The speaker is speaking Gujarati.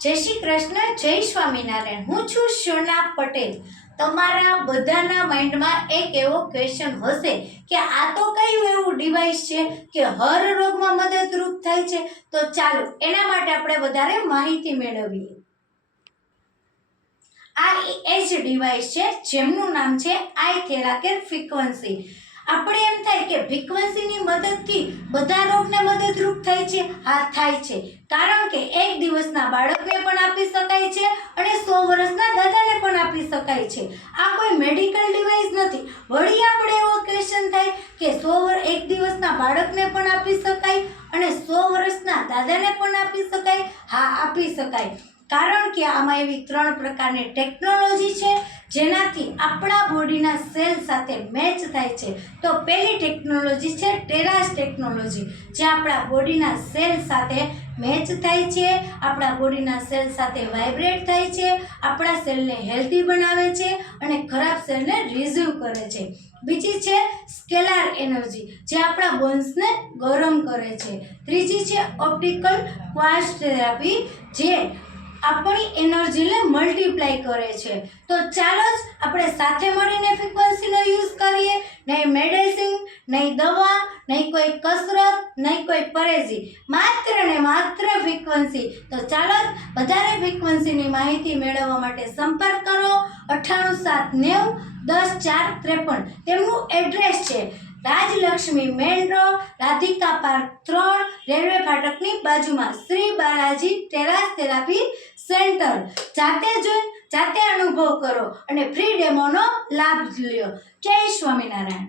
જય શ્રી કૃષ્ણ, જય સ્વામિનારાયણ। હું છું સોના પટેલ। તમારા બધાના માઇન્ડમાં એક એવો ક્વેશ્ચન હશે કે આ તો કયું એવું ડિવાઇસ છે કે હર રોગમાં મદદરૂપ થાય છે। તો ચાલો એના માટે આપણે વધારે માહિતી મેળવીએ। આ એ જ ડિવાઇસ છે જેમનું નામ છે આઈ થેરાકેર ફ્રીક્વન્સી। આપણે એમ થાય કે ફ્રીક્વન્સીની મદદથી બધા રોગને મદદરૂપ થાય છે। હા, થાય છે, કારણ કે એક દિવસના બાળકને પણ આપી શકાય છે અને 100 વર્ષના દાદાને પણ આપી શકાય છે। આ કોઈ મેડિકલ ડિવાઇસ નથી। વળી આપણે એવો ક્વેશ્ચન થાય કે એક દિવસના બાળકને પણ આપી શકાય અને 100 વર્ષના દાદાને પણ આપી શકાય। હા, આપી શકાય, કારણ કે આમાં એવી 3 પ્રકારની ટેકનોલોજી છે જેનાથી આપણા બોડીના સેલ સાથે મેચ થાય છે। તો પહેલી ટેકનોલોજી છે ટેરાસ ટેકનોલોજી, જે આપણા બોડીના સેલ સાથે મેચ થાય છે, આપણા બોડીના સેલ સાથે વાઇબ્રેટ થાય છે, આપણા સેલને હેલ્ધી બનાવે છે અને ખરાબ સેલને રિઝર્વ કરે છે। બીજી છે સ્કેલાર એનર્જી, જે આપણા બોન્સને ગરમ કરે છે। ત્રીજી છે ઓપ્ટિકલ ક્વાર્ટઝ થેરાપી, જે આપણી એનર્જીને મલ્ટીપ્લાય કરે છે। તો ચાલો જ આપણે સાથે મળીને ફ્રીક્વન્સીનો યુઝ કરીએ। નહીં મેડિસિન, નહીં દવા, નહીં કોઈ કસરત, નહીં કોઈ પરેજી, માત્ર ને માત્ર ફ્રીક્વન્સી। તો ચાલો જ વધારે ફ્રીક્વન્સીની માહિતી મેળવવા માટે સંપર્ક કરો 98790 10 4 53। તેમનું એડ્રેસ છે Rajlakshmi main road, Radhika park 3, railway ફાટકની બાજુમાં, Shri Balaji terrace therapy centre. જાતે જોઈ જાતે અનુભવ કરો અને ફ્રી ડેમોનો લાભ લ્યો। જય સ્વામિનારાયણ।